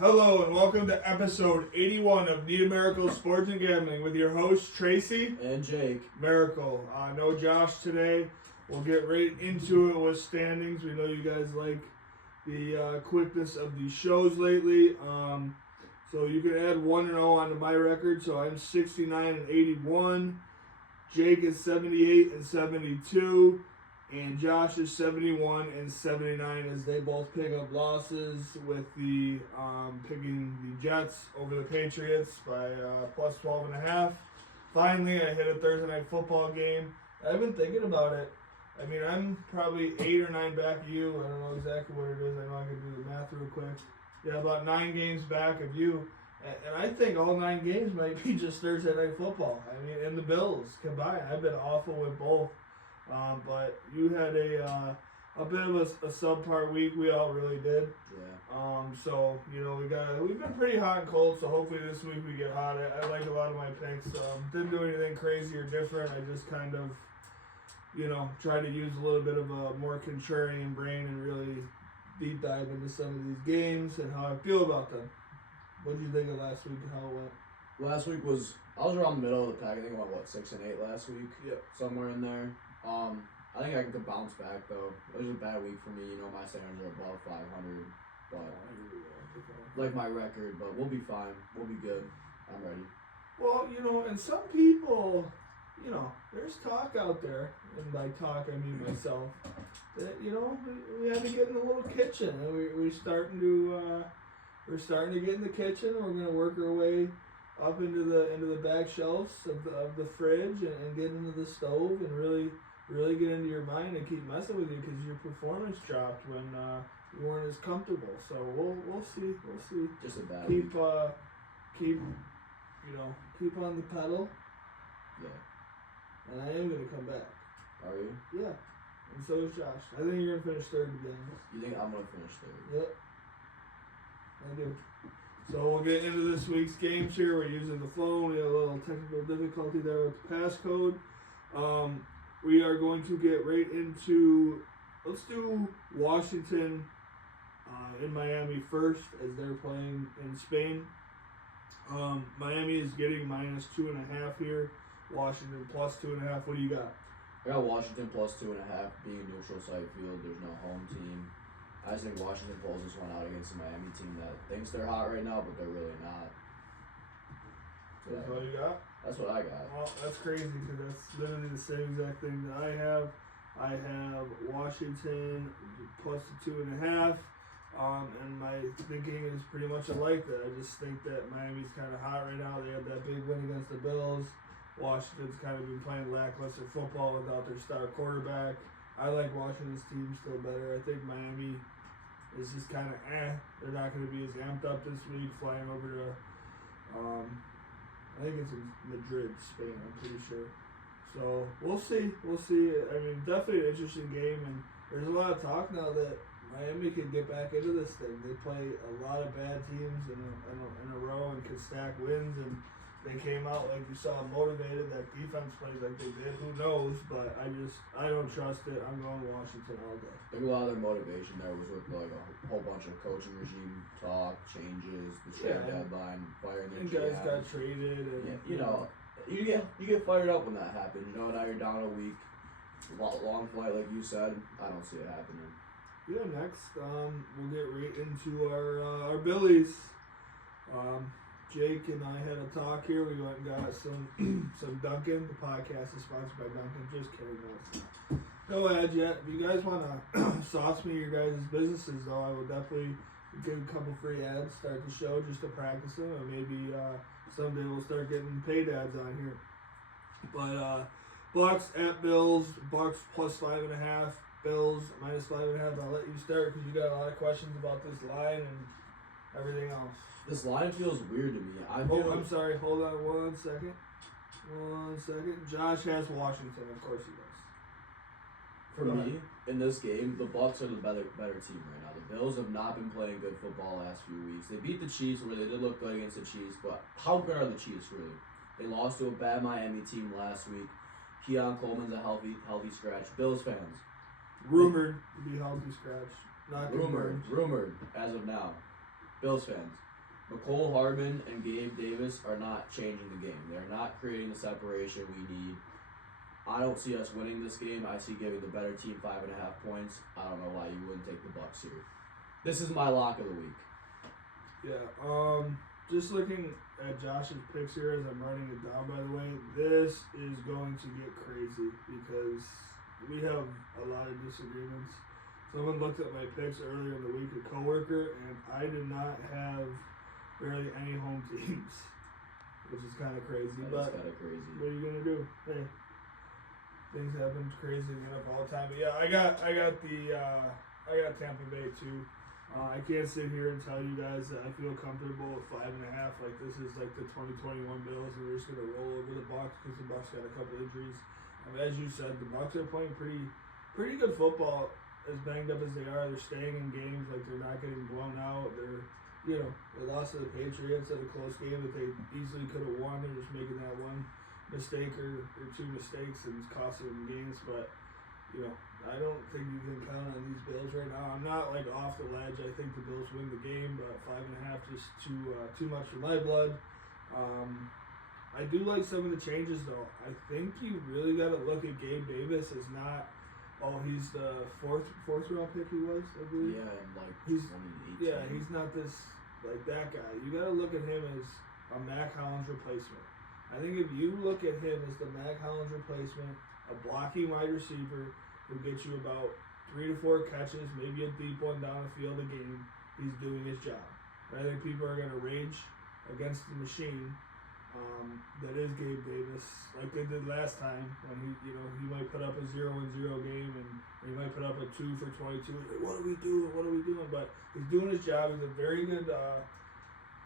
Hello and welcome to episode 81 of Need a Miracle Sports and Gambling with your hosts Tracy and Jake. Miracle. No Josh today. We'll get right into it with standings. We know you guys like the quickness of these shows lately. So you can add 1-0 onto my record. So I'm 69 and 81. Jake is 78 and 72. And Josh is 71 and 79 as they both pick up losses with the picking the Jets over the Patriots by plus 12.5. Finally, I hit a Thursday night football game. I've been thinking about it. I mean, I'm probably 8 or 9 back of you. I don't know exactly what it is. I know I can do the math real quick. Yeah, about 9 games back of you. And I think all 9 games might be just Thursday night football. I mean, and the Bills combined. I've been awful with both. But you had a bit of a subpar week. We all really did. Yeah. So you know we've been pretty hot and cold. So hopefully this week we get hot. I like a lot of my picks. Didn't do anything crazy or different. I just kind of tried to use a little bit of a more contrarian brain and really deep dive into some of these games and how I feel about them. What did you think of last week and how it went? Last week I was around the middle of the pack. I think I went 6 and 8 last week. Yep. Somewhere in there. I think I can bounce back though. It was a bad week for me. You know, my standards are above 500, but like my record. But we'll be fine. We'll be good. I'm ready. Well, and some people, there's talk out there, and by talk I mean myself, that we had to get in the little kitchen, and we're starting to get in the kitchen, and we're gonna work our way up into the back shelves of the fridge and get into the stove and really get into your mind and keep messing with you because your performance dropped when you weren't as comfortable. So we'll see. Just a bad keep week. Keep on the pedal. Yeah. And I am gonna come back. Are you? Yeah. And so is Josh. I think you're gonna finish third again. You think I'm gonna finish third? Yep. I do. So we'll get into this week's games here. We're using the phone. We had a little technical difficulty there with the passcode. We are going to get right into, let's do Washington in Miami first as they're playing in Spain. Miami is getting -2.5 here. Washington +2.5. What do you got? I got Washington +2.5 being a neutral site field. There's no home team. I just think Washington pulls this one out against a Miami team that thinks they're hot right now, but they're really not. So that's what you got? That's what I got. Well, that's crazy because that's literally the same exact thing that I have. I have Washington +2.5. And my thinking is pretty much alike that. I just think that Miami's kind of hot right now. They had that big win against the Bills. Washington's kind of been playing lackluster football without their star quarterback. I like Washington's team still better. I think Miami is just kind of They're not going to be as amped up this week, flying over to, I think it's in Madrid, Spain, I'm pretty sure. So we'll see. I mean, definitely an interesting game, and there's a lot of talk now that Miami could get back into this thing. They play a lot of bad teams in a row and could stack wins, and they came out like you saw motivated. That defense plays like they did. Who knows? But I don't trust it. I'm going to Washington all day. I think a lot of their motivation there was with like a whole bunch of coaching regime talk, changes, the trade deadline, firing the GM. Guys got traded, and you get fired up when that happens. Now you're down a week, long flight like you said. I don't see it happening. Yeah, next we'll get right into our Billies. Jake and I had a talk here. We went and got some Dunkin'. The podcast is sponsored by Dunkin'. Just kidding. No ads yet. If you guys want to sauce me your guys' businesses, though, I will definitely give a couple free ads. Start the show just to practice them, and maybe someday we'll start getting paid ads on here. But Bucks at Bills. Bucks +5.5. Bills -5.5. I'll let you start because you got a lot of questions about this line and everything else. This line feels weird to me. I'm sorry. Hold on 1 second. 1 second. Josh has Washington. Of course he does. For me, in this game, the Bucks are the better team right now. The Bills have not been playing good football the last few weeks. They beat the Chiefs where they did look good against the Chiefs, but how good are the Chiefs really? They lost to a bad Miami team last week. Keon Coleman's a healthy scratch. Bills fans. Rumored to be healthy scratch. Not rumored as of now. Bills fans. McCole Hardman and Gabe Davis are not changing the game. They're not creating the separation we need. I don't see us winning this game. I see giving the better team 5.5 points. I don't know why you wouldn't take the Bucks here. This is my lock of the week. Yeah, just looking at Josh's picks here as I'm writing it down, by the way, this is going to get crazy because we have a lot of disagreements. Someone looked at my picks earlier in the week, a coworker, and I did not have barely any home teams, which is kind of crazy. That is kind of crazy. What are you gonna do? Hey, things happen crazy in the NFL all the time. But yeah, I got Tampa Bay too. I can't sit here and tell you guys that I feel comfortable with 5.5. Like this is like the 2021 Bills, and we're just gonna roll over the Bucs because the Bucs got a couple injuries. As you said, the Bucs are playing pretty good football. As banged up as they are, they're staying in games. Like they're not getting blown out. They lost to the Patriots at a close game that they easily could have won. They're just making that one mistake or two mistakes and it's costing them games. But I don't think you can count on these Bills right now. I'm not like off the ledge. I think the Bills win the game, but 5.5 just too much for my blood. I do like some of the changes though. I think you really got to look at Gabe Davis as not. Oh, he's the fourth round pick. He was, I believe. Yeah, and like he's 2018. Yeah, he's not this like that guy. You got to look at him as a Mac Hollins replacement. I think if you look at him as the Mac Hollins replacement, a blocking wide receiver who gets you about 3 to 4 catches, maybe a deep one down the field a game, he's doing his job. And I think people are going to rage against the machine that is Gabe Davis, like they did last time when he might put up a 0-0 game and he might put up a 2 for 22. Like, what are we doing? But he's doing his job. He's a very good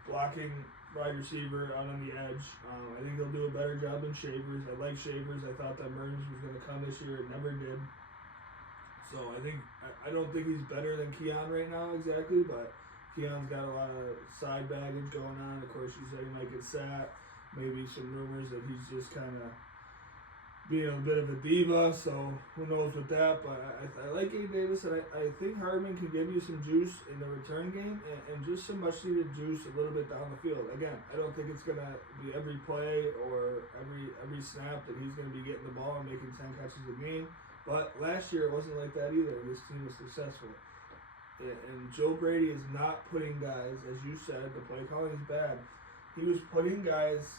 blocking wide receiver out on the edge. I think he'll do a better job than Shavers. I like Shavers. I thought that Mertens was going to come this year. It never did. So I don't think he's better than Keon right now exactly, but Keon's got a lot of side baggage going on. Of course, you said he might get sat. Maybe some rumors that he's just kind of being a bit of a diva, so who knows with that. But I like Gabe Davis, and I think Hardman can give you some juice in the return game and just some much needed juice a little bit down the field. Again, I don't think it's going to be every play or every snap that he's going to be getting the ball and making 10 catches a game. But last year it wasn't like that either. This team was successful. And Joe Brady is not putting guys, as you said, the play calling is bad. He was putting guys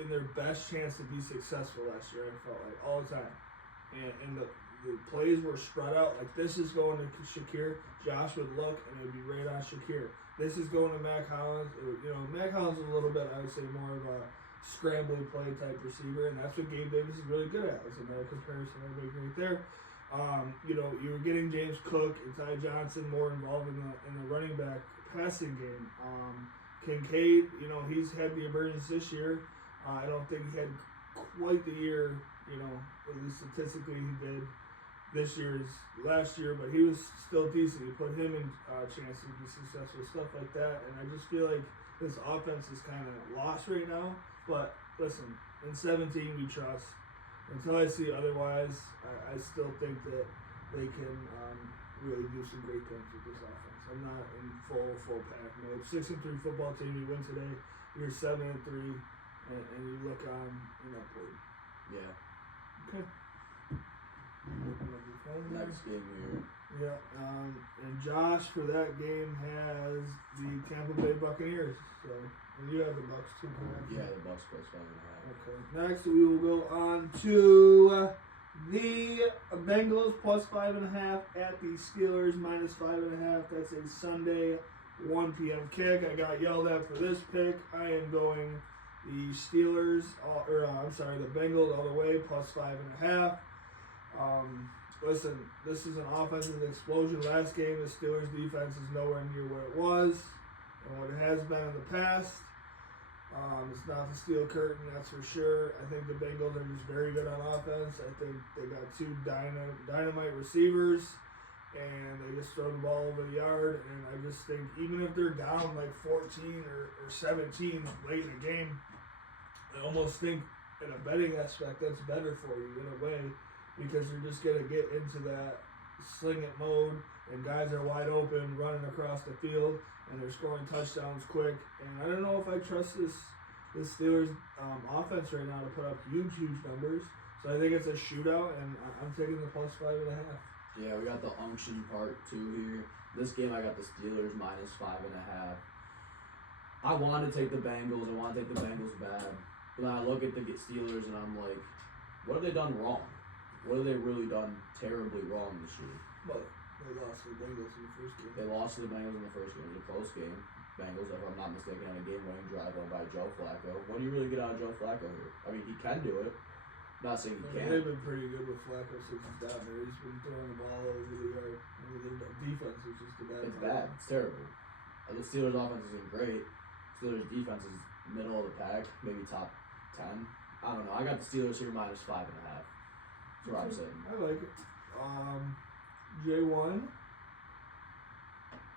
in their best chance to be successful last year, I felt like, all the time. And the plays were spread out. Like, this is going to Shakir. Josh would look, and it would be right on Shakir. This is going to Mac Hollins. Mac Hollins is a little bit, I would say, more of a scrambly play type receiver, and that's what Gabe Davis is really good at. It's another comparison I make right there. You were getting James Cook and Ty Johnson more involved in the running back passing game. Kincaid, he's had the emergence this year. I don't think he had quite the year, at least statistically he did last year, but he was still decent. You put him in chances to be successful, stuff like that, and I just feel like this offense is kind of lost right now. But listen, in 17 we trust. Until I see otherwise, I still think that they can really do some great things with this offense. I'm not in full pack mode. 6-3 football team. You win today. You're 7-3, and you look on upward. Yeah. Okay. Open up your phone there. Next game here. Yeah. And Josh for that game has the Tampa Bay Buccaneers. So, and you have the Bucs too, correct? Yeah, the Bucs plus 5.5. Okay. Next, we will go on to the Bengals plus 5.5 at the Steelers minus 5.5. That's a Sunday 1 p.m. kick. I got yelled at for this pick. I am going the Steelers, the Bengals all the way plus 5.5. Listen, this is an offensive explosion. Last game, the Steelers defense is nowhere near where it was and what it has been in the past. It's not the steel curtain, that's for sure. I think the Bengals are just very good on offense. I think they got 2 dynamite receivers, and they just throw the ball over the yard. And I just think even if they're down like 14 or 17 late in the game, I almost think in a betting aspect that's better for you in a way, because you're just going to get into that sling it mode, and guys are wide open running across the field, and they're scoring touchdowns quick. And I don't know if I trust this Steelers offense right now to put up huge numbers. So I think it's a shootout, and I'm taking the plus 5.5. Yeah, we got the unction part too here. This game I got the Steelers minus 5.5. I want to take the Bengals. I want to take the Bengals bad. But then I look at the Steelers and I'm like, what have they done wrong? What have they really done terribly wrong this year? But they lost to the Bengals in the first game. They lost to the Bengals in the first game. It was a close game. Bengals, if I'm not mistaken, had a game-winning drive on by Joe Flacco. What do you really get out of Joe Flacco here? I mean, he can do it. Not saying he can't. They've been pretty good with Flacco since he's down there. He's been throwing the ball over the yard. I mean, the defense is just a bad. It's bad. It's terrible. The Steelers' offense isn't great. Steelers' defense is middle of the pack, maybe top 10. I don't know. I got the Steelers here minus 5.5. That's what I'm saying. I like it. J1,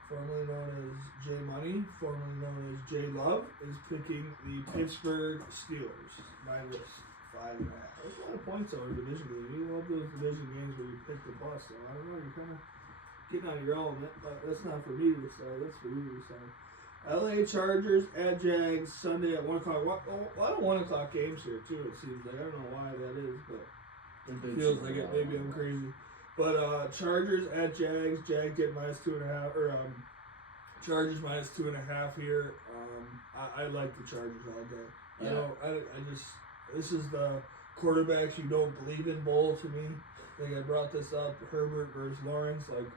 formerly known as J Money, formerly known as J Love, is picking the Pittsburgh Steelers minus 5.5. That's a lot of points over a division game. You love those division games where you pick the plus. So I don't know. You're kind of getting out of your element, but that's not for me to decide. That's for you to decide. LA Chargers at Jags Sunday at 1 o'clock. A lot of 1 o'clock games here too. It seems like I don't know why that is, but it feels like it. Maybe I'm crazy. But Chargers at Jags. Jags get minus 2.5, or Chargers minus 2.5 here. I like the Chargers all day. Yeah. I just this is the quarterbacks you don't believe in bowl to me. I think I brought this up. Herbert versus Lawrence. Like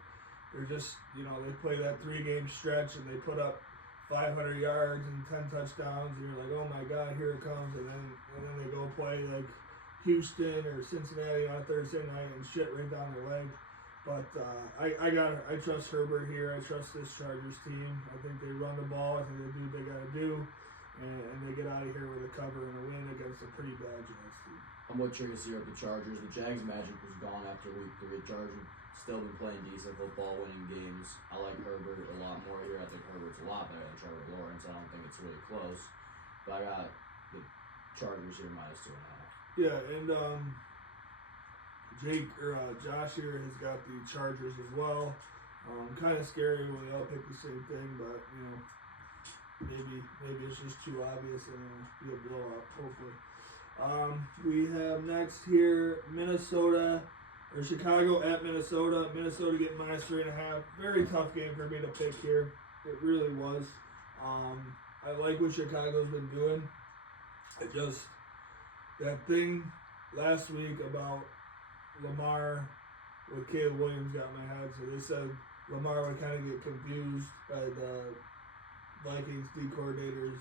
they're just they play that 3-game stretch and they put up 500 yards and 10 touchdowns, and you're like, oh my God, here it comes, and then they go play like Houston or Cincinnati on a Thursday night and shit right down their leg. But I trust Herbert here. I trust this Chargers team. I think they run the ball. I think they do what they got to do, and they get out of here with a cover and a win against a pretty bad Jags team. I'm with Trace here with the Chargers. The Jags' magic was gone after week 3. Chargers still been playing decent football, winning games. I like Herbert a lot more here. I think Herbert's a lot better than Trevor Lawrence. I don't think it's really close. But I got the Chargers here minus 2.5. Yeah, and Josh here has got the Chargers as well. Kind of scary when we all pick the same thing, but maybe it's just too obvious and it'll be a blowout. Hopefully. We have next here Chicago at Minnesota. Minnesota getting minus 3.5. Very tough game for me to pick here. It really was. I like what Chicago's been doing. That thing last week about Lamar with Caleb Williams got in my head. So they said Lamar would kind of get confused by the Vikings D coordinators,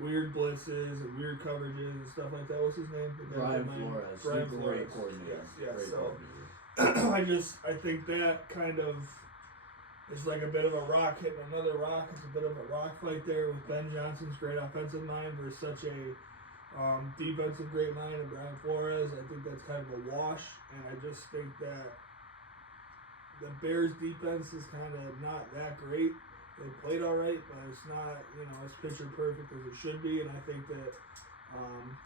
weird blitzes and weird coverages and stuff like that. What's his name? Brian Flores. Brian Great Flores. coordinator. Yes. Great So coordinator. I think that kind of is like a bit of a rock hitting another rock. It's a bit of a rock fight there with Ben Johnson's great offensive mind versus such a defensive great mind of Brian Flores. I think that's kind of a wash, and I just think that the Bears defense is kind of not that great. They played all right, but it's not, as picture perfect as it should be. And I think that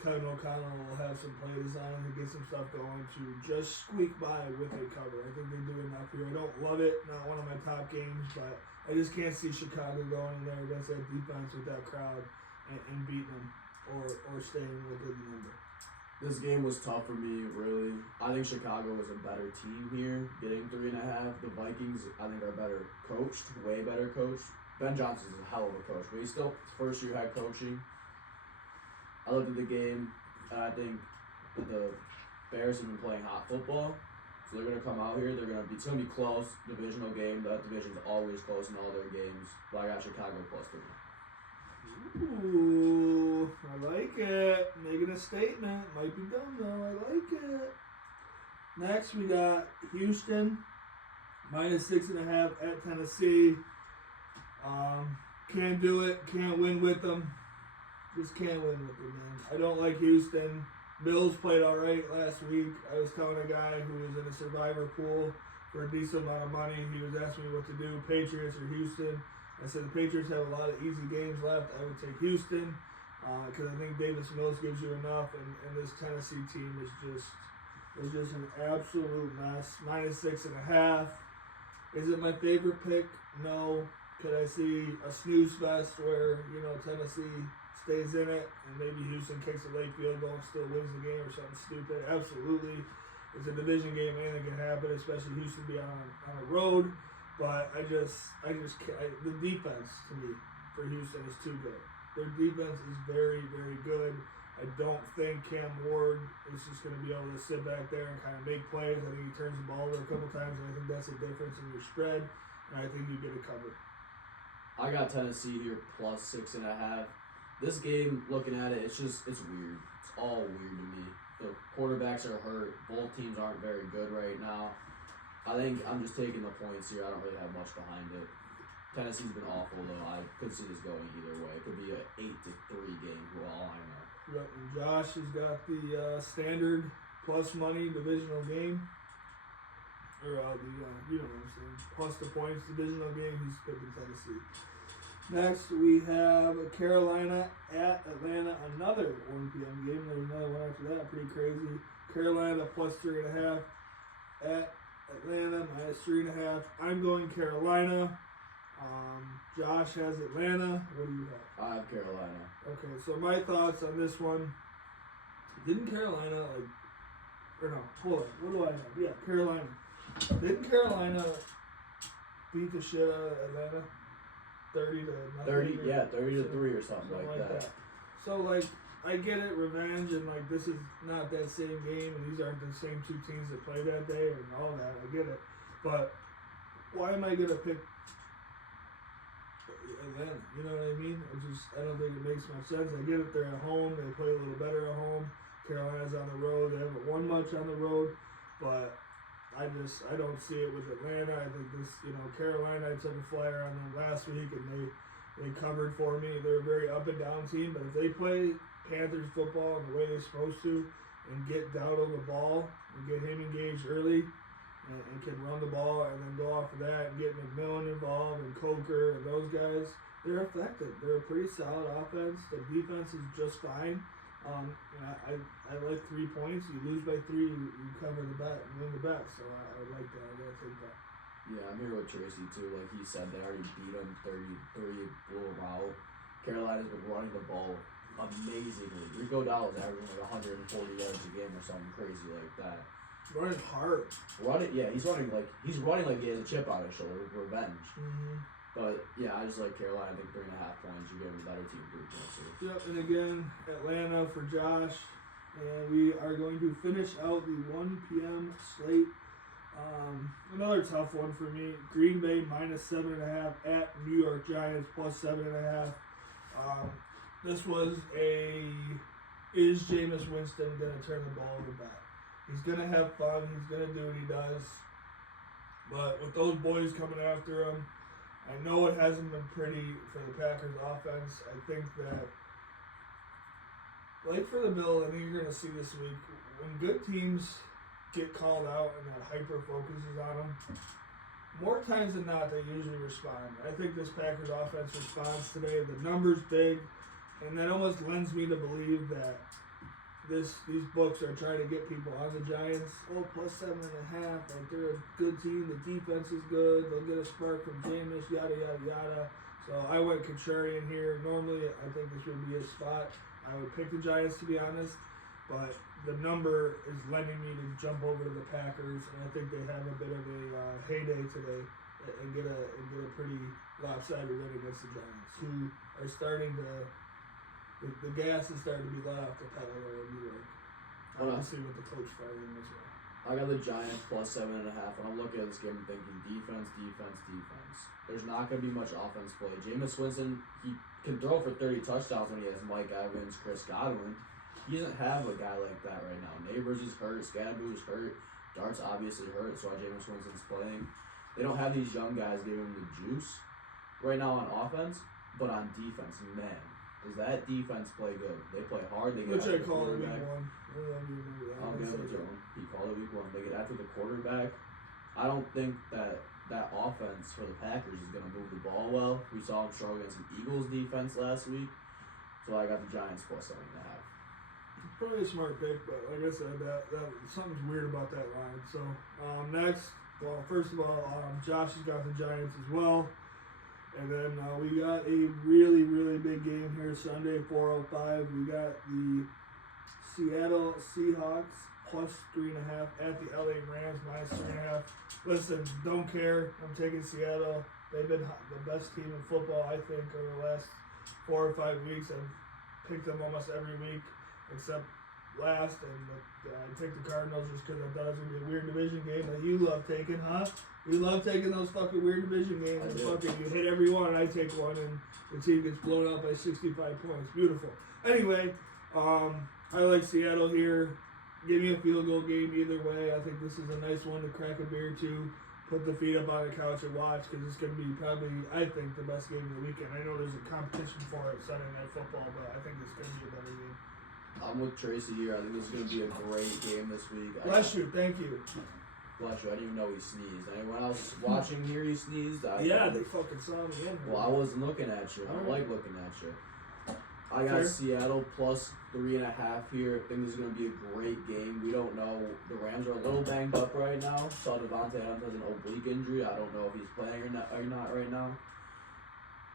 Kevin O'Connell will have some play design to get some stuff going to just squeak by with a cover. I think they do enough here. I don't love it, not one of my top games, but I just can't see Chicago going in there against that defense with that crowd and beating them or staying within the number. This game was tough for me, really. I think Chicago is a better team here, getting 3.5. The Vikings, I think, are better coached, way better coached. Ben Johnson's a hell of a coach, but he's still first-year head coaching. I looked at the game, and I think that the Bears have been playing hot football, so they're going to come out here. It's going to be close, divisional game. That division's always close in all their games, but I got Chicago plus 3. Ooh, I like it. Making a statement. Might be dumb though. I like it. Next, we got Houston minus 6.5 at Tennessee. Can't do it. Can't win with them. Just can't win with them, man. I don't like Houston. Bills played all right last week. I was telling a guy who was in a survivor pool for a decent amount of money. He was asking me what to do, Patriots or Houston. I said the Patriots have a lot of easy games left. I would take Houston because I think Davis Mills gives you enough, and this Tennessee team is just was just an absolute mess. -6.5. Is it my favorite pick? No. Could I see a snooze fest where, Tennessee stays in it and maybe Houston kicks a late field goal and still wins the game or something stupid? Absolutely. It's a division game, anything can happen, especially Houston being on a road. But I just can't. The defense to me for Houston is too good. Their defense is very, very good. I don't think Cam Ward is just going to be able to sit back there and kind of make plays. I think he turns the ball over a couple times, and I think that's the difference in your spread. And I think you get it covered. I got Tennessee here +6.5. This game, looking at it, it's weird. It's all weird to me. The quarterbacks are hurt. Both teams aren't very good right now. I think I'm just taking the points here. I don't really have much behind it. Tennessee's been awful, though. I could see this going either way. It could be an 8-3 game for all I know. Yep, and Josh has got the standard plus money divisional game. Or you know what I'm saying. Plus the points divisional game. He's picking Tennessee. Next, we have Carolina at Atlanta. Another 1 p.m. game. There's another one after that. Pretty crazy. Carolina +3.5 at Atlanta -3.5. I'm going Carolina. Josh has Atlanta. What do you have? I have Carolina. Okay, so my thoughts on this one. Didn't Carolina or no? Hold on. What do I have? Yeah, Carolina. Didn't Carolina beat the shit out of Atlanta? 30 to 30 to 3 or something like that. So I get it, revenge, and this is not that same game, and these aren't the same two teams that played that day, and all that. I get it, but why am I gonna pick Atlanta? You know what I mean? I don't think it makes much sense. I get it, they're at home, they play a little better at home. Carolina's on the road, they haven't won much on the road, but I don't see it with Atlanta. I think this, Carolina, I took a flyer on them last week, and they covered for me. They're a very up and down team, but if they play Panthers football in the way they're supposed to, and get Dowdle the ball and get him engaged early, and can run the ball, and then go off of that and get McMillan involved and Coker and those guys, they're effective. They're a pretty solid offense. The defense is just fine. I like 3 points. You lose by 3, you cover the bet and win the bet. So I like that. I gotta take that. Yeah, I'm here with Tracy too. Like he said, they already beat them 33, blew them out. Carolina's been running the ball amazingly. Rico Dowdle's averaging 140 yards a game or something crazy like that. Running hard. He's running like he has a chip on his shoulder, revenge. Mm-hmm. But yeah, I just like Carolina. I think 3.5 points. You're getting a better team 3 points here. Yep, and again, Atlanta for Josh. And we are going to finish out the 1 p.m. slate. Another tough one for me. Green Bay -7.5 at New York Giants +7.5. This was is Jameis Winston going to turn the ball over back? He's going to have fun. He's going to do what he does. But with those boys coming after him, I know it hasn't been pretty for the Packers offense. I think that, like for the Bills, I think you're going to see this week, when good teams get called out and that hyper focuses on them, more times than not, they usually respond. I think this Packers offense responds today. The number's big, and that almost lends me to believe that these books are trying to get people on the Giants. +7.5. Like they're a good team. The defense is good. They'll get a spark from Jameis. Yada yada yada. So I went contrarian here. Normally, I think this would be a spot I would pick the Giants, to be honest, but the number is lending me to jump over to the Packers, and I think they have a bit of a heyday today and get a pretty lopsided win against the Giants, who are starting to. The gas is starting to be let off the pedal or New York. Obviously with the coach firing as well. I got the Giants +7.5. When I'm looking at this game, I'm thinking defense. There's not going to be much offense play. Jameis Winston, he can throw for 30 touchdowns when he has Mike Evans, Chris Godwin. He doesn't have a guy like that right now. Neighbors is hurt, Scadaboo is hurt, Dart's obviously hurt, so Jameis Winston's playing. They don't have these young guys giving him the juice right now on offense, but on defense, man. Does that defense play good? They play hard. They get Which after I call it week quarterback. 1. I don't know if you remember that. I'll give it to him. He called it week 1. They get after the quarterback. I don't think that offense for the Packers is going to move the ball well. We saw them struggle against the Eagles defense last week. So I got the Giants +7.5. probably a smart pick, but like I said, that something's weird about that line. So next, well, first of all, Josh has got the Giants as well, and then we got a really big game here Sunday, 4:05. We got the Seattle Seahawks plus 3.5 at the LA Rams minus 3.5. Listen, don't care. I'm taking Seattle. They've been the best team in football, I think, over the last 4 or 5 weeks. I've picked them almost every week except last, and I picked the Cardinals just because I thought it was going to be a weird division game that you love taking, huh? You love taking those fucking weird division games. And fucking, you hit every one, I take one, and the team gets blown out by 65 points. Beautiful. Anyway, I like Seattle here. Give me a field goal game either way. I think this is a nice one to crack a beer to, put the feet up on the couch and watch, because it's going to be probably, I think, the best game of the weekend. I know there's a competition for it, Sunday Night Football, but I think it's going to be a better game. I'm with Tracy here. I think this is going to be a great game this week. Bless you. Thank you. Bless you. I didn't even know he sneezed. Anyone else watching here, he sneezed? Yeah, they fucking saw me in. Well, I wasn't looking at you. I don't like looking at you. I got Seattle plus 3.5 here. I think this is going to be a great game. We don't know. The Rams are a little banged up right now. Saw Devontae Adams has an oblique injury. I don't know if he's playing or not right now.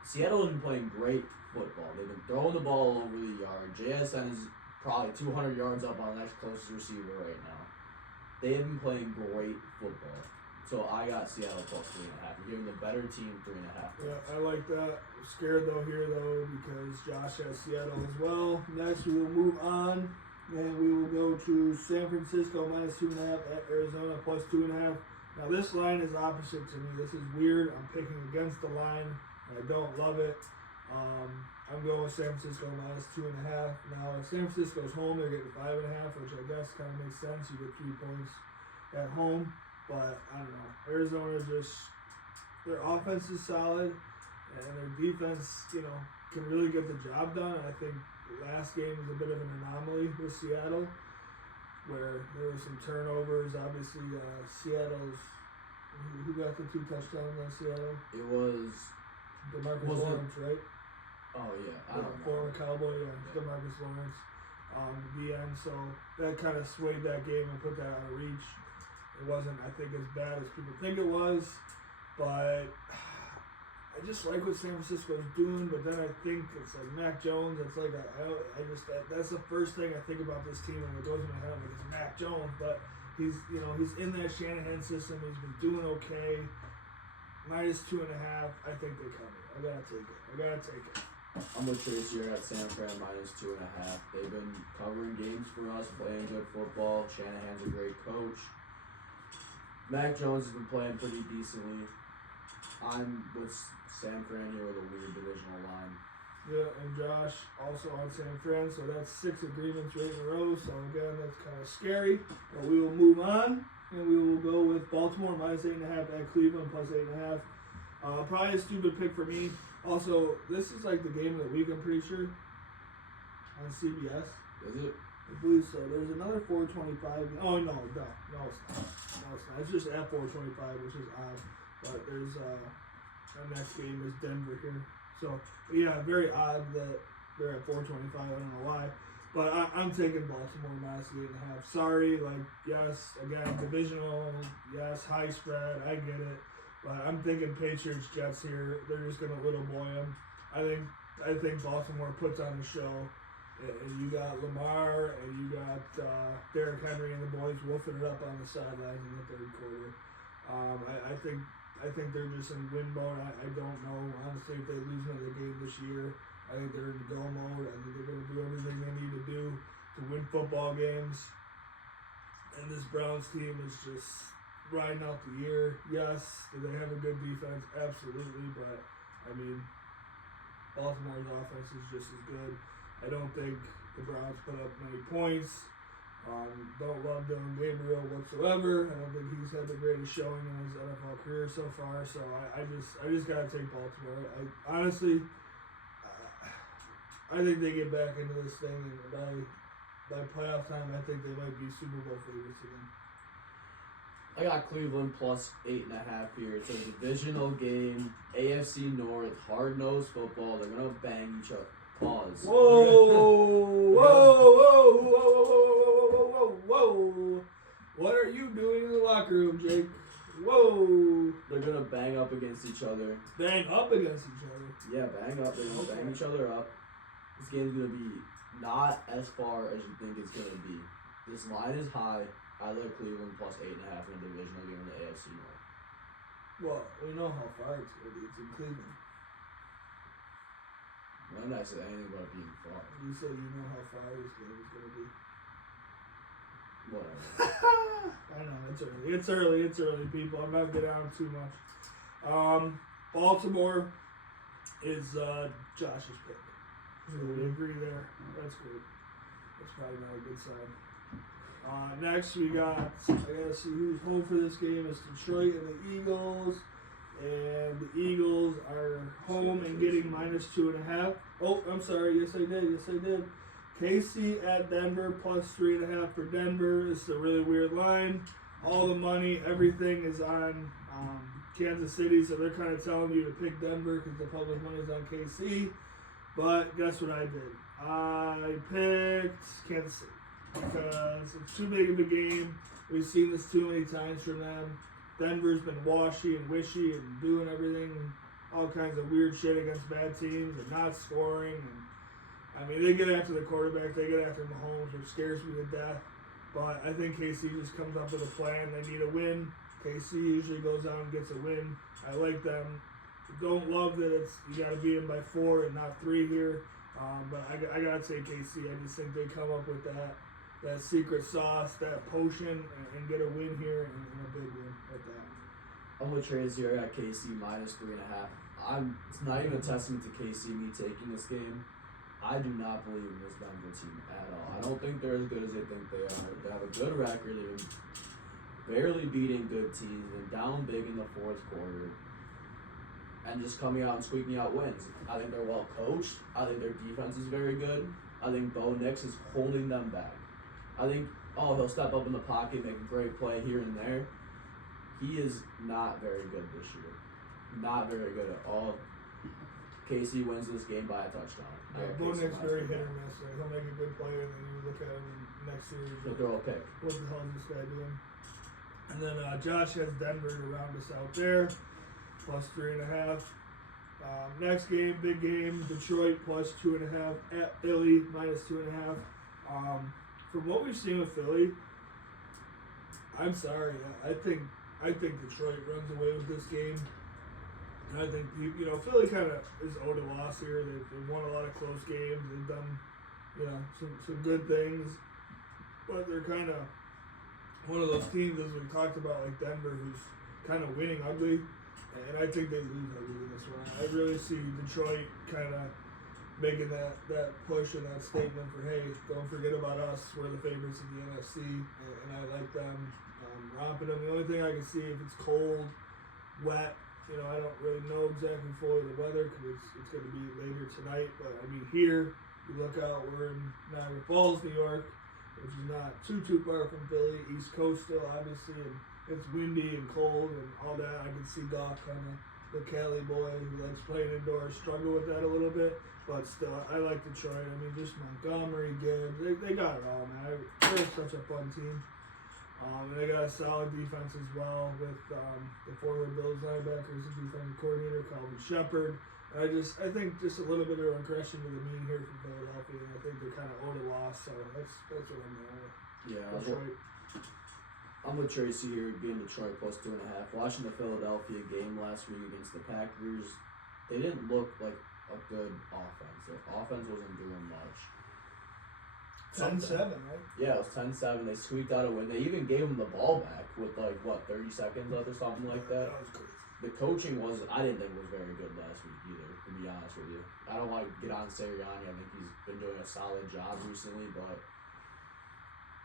Seattle has been playing great football. They've been throwing the ball over the yard. JSN is probably 200 yards up on the next closest receiver right now. They have been playing great football. So I got Seattle plus 3.5. I'm giving the better team 3.5. Yeah, I like that. I'm scared here because Josh has Seattle as well. Next, we will move on, and we will go to San Francisco minus 2.5 at Arizona plus 2.5. Now this line is opposite to me. This is weird. I'm picking against the line. I don't love it. I'm going with San Francisco minus 2.5. Now if San Francisco's home, they're getting 5.5, which I guess kind of makes sense. You get 3 points at home. But, I don't know, Arizona their offense is solid, and their defense, can really get the job done. I think the last game was a bit of an anomaly with Seattle, where there were some turnovers. Obviously, Seattle's, who got the 2 touchdowns on Seattle? It was DeMarcus Lawrence, right? Oh, yeah. I don't know. Former Cowboy, DeMarcus Lawrence, the end. So that kind of swayed that game and put that out of reach. It wasn't, I think, as bad as people think it was, but I just like what San Francisco is doing. But then I think it's like Mac Jones. It's like that's the first thing I think about this team, and it goes in my head. I'm like, it's Mac Jones, but he's in that Shanahan system. He's been doing okay. Minus 2.5. I think they cover. I gotta take it. I'm with Tracy here at San Fran minus 2.5. They've been covering games for us, playing good football. Shanahan's a great coach. Mac Jones has been playing pretty decently. I'm with San Fran here with a weird divisional line. Yeah, and Josh also on San Fran, so that's 6 agreements right in a row. So again, that's kind of scary. But we will move on, and we will go with Baltimore minus 8.5 at Cleveland plus 8.5. Probably a stupid pick for me. Also, this is like the game of the week, I'm pretty sure, on CBS. Is it? I believe so. There's another 425. Oh, no, it's not. No, it's not. It's just at 425, which is odd. But there's, our next game is Denver here. So, yeah, very odd that they're at 425. I don't know why. But I'm taking Baltimore minus 8.5. Sorry, yes, again, divisional, yes, high spread. I get it. But I'm thinking Patriots Jets here. They're just going to little boy them. I think Baltimore puts on a show. And you got Lamar, and you got Derrick Henry and the boys wolfing it up on the sidelines in the third quarter. I think they're just in win mode. I don't know, honestly, if they lose another game this year. I think they're in go mode. I think they're going to do everything they need to do to win football games. And this Browns team is just riding out the year. Yes, do they have a good defense? Absolutely, but, Baltimore's offense is just as good. I don't think the Browns put up many points. Don't love Dylan Gabriel whatsoever. I don't think he's had the greatest showing in his NFL career so far. So I just gotta take Baltimore. I honestly, I think they get back into this thing, and by playoff time, I think they might be Super Bowl favorites again. I got Cleveland plus 8.5 here. It's a divisional game, AFC North, hard-nosed football. They're gonna bang each other. Pause. Whoa. What are you doing in the locker room, Jake? Whoa. They're gonna bang up against each other. Bang up against each other. Yeah, bang up. They're gonna bang each other up. This game's gonna be not as far as you think it's gonna be. This line is high. I like Cleveland plus 8.5 in a divisional game in the AFC North. Well, we know how far it's going to be. It's in Cleveland. When did I say anything about being far? You said you know how far this game is going to be. Whatever. I know, it's early. It's early, people. I'm not getting on too much. Baltimore is Josh's pick. So we agree there. That's good. That's probably not a good sign. Next, I gotta see who's home for this game. It's Detroit and the Eagles. And the Eagles are home and getting -2.5. Oh, I'm sorry. Yes, I did. KC at Denver plus 3.5 for Denver. This is a really weird line. All the money, everything is on Kansas City, so they're kind of telling you to pick Denver because the public money is on KC. But guess what I did? I picked Kansas City because it's too big of a game. We've seen this too many times from them. Denver's been washy and wishy and doing everything, all kinds of weird shit against bad teams and not scoring. And I mean, they get after the quarterback, they get after Mahomes, which scares me to death. But I think KC just comes up with a plan. They need a win. KC usually goes out and gets a win. I like them. Don't love that you got to beat them by 4 and not 3 here. But I got to say KC. I just think they come up with that secret sauce, that potion, and get a win here and a big win at that. I'm with Trace here. I got KC -3.5. It's not even a testament to KC me taking this game. I do not believe in this Denver team at all. I don't think they're as good as they think they are. They have a good record. They've been barely beating good teams and down big in the fourth quarter. And just coming out and squeaking out wins. I think they're well coached. I think their defense is very good. I think Bo Nix is holding them back. I think, he'll step up in the pocket, make a great play here and there. He is not very good this year. Not very good at all. KC wins this game by a touchdown. Bo Nix very hit or miss. He'll make a good play, and then you look at him next series. He'll throw a pick. What the hell is this guy doing? And then Josh has Denver to round us out there, plus 3.5. Next game, big game, Detroit plus 2.5 at Philly -2.5. From what we've seen with Philly, I'm sorry. I think Detroit runs away with this game. And I think Philly kind of is owed a loss here. They've won a lot of close games. They've done some good things, but they're kind of one of those teams, as we talked about, like Denver, who's kind of winning ugly. And I think they lose ugly in this one. I really see Detroit kind of making that push and that statement for, hey, don't forget about us. We're the favorites in the NFC, and I like them romping them. The only thing I can see, if it's cold, wet, I don't really know exactly fully the weather because it's going to be later tonight. But, I mean, here, you look out, we're in Niagara Falls, New York, which is not too far from Philly. East Coast still, obviously, and it's windy and cold and all that. I can see Goff kind of, the Cali boy who likes playing indoors, struggle with that a little bit. But still, I like Detroit. I mean, just Montgomery, Gibbs, they got it all, man. They're such a fun team. And they got a solid defense as well with the former Bills linebackers, the defensive coordinator, Calvin Shepard. I think just a little bit of aggression to the mean here from Philadelphia. I think they kind of owed a loss, so that's what I'm going with. Yeah, Detroit. I'm with Tracy here, getting Detroit plus 2.5. Watching the Philadelphia game last week against the Packers, they didn't look like a good offense. The offense wasn't doing much. 10-7, right? Yeah, it was 10-7. They squeaked out a win. They even gave them the ball back with 30 seconds left or something like that. That was crazy. The coaching I didn't think was very good last week either, to be honest with you. I don't want to get on Sirianni. I think he's been doing a solid job recently, but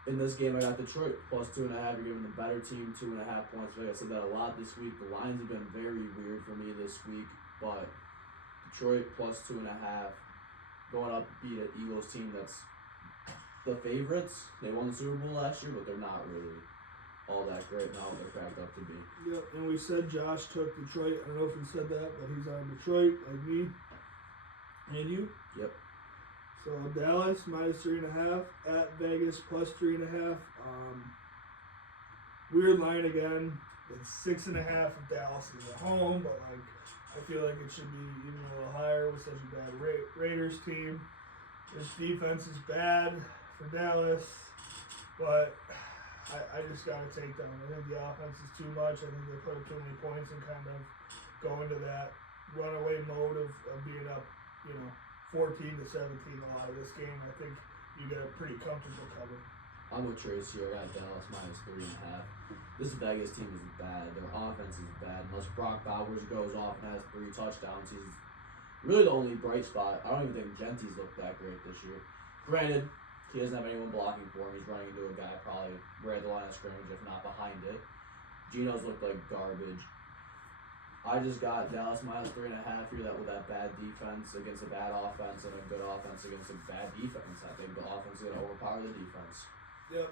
in this game, I got Detroit plus 2.5. You're giving the better team 2.5 points. Like I said that a lot this week. The lines have been very weird for me this week, but Detroit plus 2.5 going up to beat an Eagles team that's the favorites. They won the Super Bowl last year, but they're not really all that great now. They're cracked up to be. Yep, and we said Josh took Detroit. I don't know if he said that, but he's on Detroit like me and you. Yep. So Dallas minus 3.5 at Vegas plus 3.5. Weird line again. It's 6.5 if Dallas is at home, but like I feel like it should be even a little higher with such a bad Raiders team. This defense is bad for Dallas, but I just gotta take them. I think the offense is too much. I think they put up too many points and kind of go into that runaway mode of being up, 14-17 a lot of this game. I think you get a pretty comfortable cover. I'm with Tracy here. I got Dallas minus 3.5. This Vegas team is bad. Their offense is bad. Unless Brock Bowers goes off and has 3 touchdowns, he's really the only bright spot. I don't even think Genty's looked that great this year. Granted, he doesn't have anyone blocking for him. He's running into a guy probably right at the line of scrimmage, if not behind it. Geno's looked like garbage. I just got Dallas minus 3.5 here. That with that bad defense against a bad offense and a good offense against a bad defense. I think the offense is gonna overpower the defense. Yep.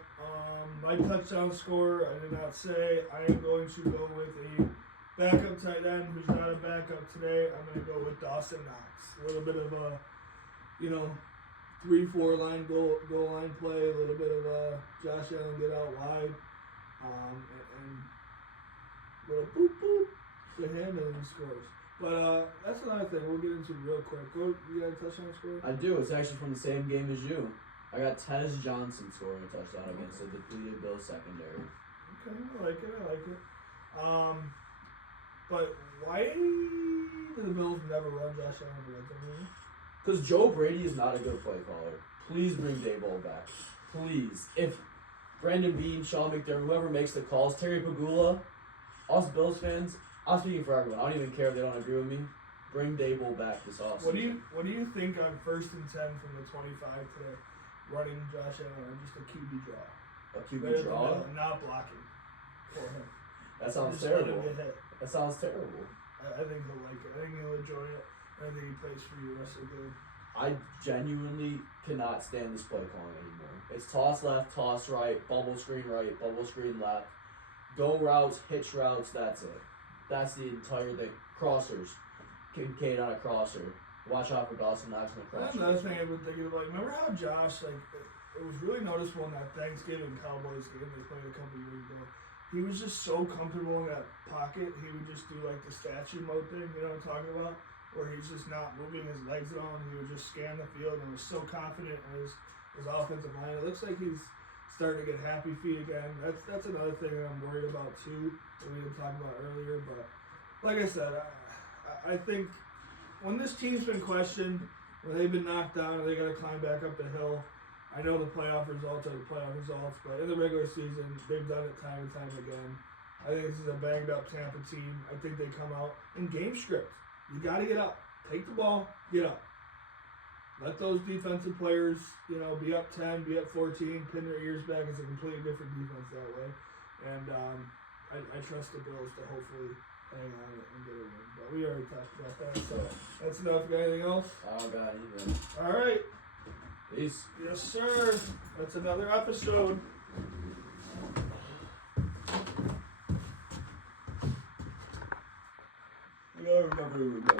My touchdown score, I did not say. I am going to go with a backup tight end who's not a backup today. I'm going to go with Dawson Knox. A little bit of a, 3-4 line goal line play. A little bit of a Josh Allen get out wide, and little boop boop to him and he scores. But that's another thing we'll get into real quick. You got a touchdown score? I do. It's actually from the same game as you. I got Tez Johnson scoring a touchdown against a depleted Bills secondary. Okay, I like it. But why do the Bills never run Josh Allen to red? Because Joe Brady is not a good play caller. Please bring Daboll back. Please. If Brandon Beane, Sean McDermott, whoever makes the calls, Terry Pagula, us Bills fans, I'm speaking for everyone. I don't even care if they don't agree with me. Bring Daboll back this offseason. What do you think on 1st and 10 from the 25 today? Running Josh Allen on just a QB draw. A QB draw? Not blocking for him. That sounds just terrible. Let him get hit. That sounds terrible. I think he'll like it. I think he'll enjoy it. I think he plays for you the rest of the game. I genuinely cannot stand this play calling anymore. It's toss left, toss right, bubble screen left, go routes, hitch routes, that's it. That's the entire thing. Crossers. Kincaid on a crosser. Watch out for Dawson Knox on the crosser. That's another thing I've been thinking about. Remember how Josh, it was really noticeable in that Thanksgiving Cowboys game they played a couple years ago. He was just so comfortable in that pocket. He would just do the statue mode thing, you know what I'm talking about? Where he's just not moving his legs at all, and he would just scan the field and was so confident in his offensive line. It looks like he's starting to get happy feet again. That's another thing that I'm worried about too, that we didn't talk about earlier. But like I said, I think when this team's been questioned, when they've been knocked down, they got to climb back up the hill. I know the playoff results are the playoff results, but in the regular season, they've done it time and time again. I think this is a banged up Tampa team. I think they come out in game script. You got to get up. Take the ball, get up. Let those defensive players, be up 10, be up 14, pin their ears back. It's a completely different defense that way. And I trust the Bills to hopefully hang on it and get a win. But we already talked about that, so that's enough. Got anything else? I don't got anything. All right. Peace. Yes, sir. That's another episode. You gotta remember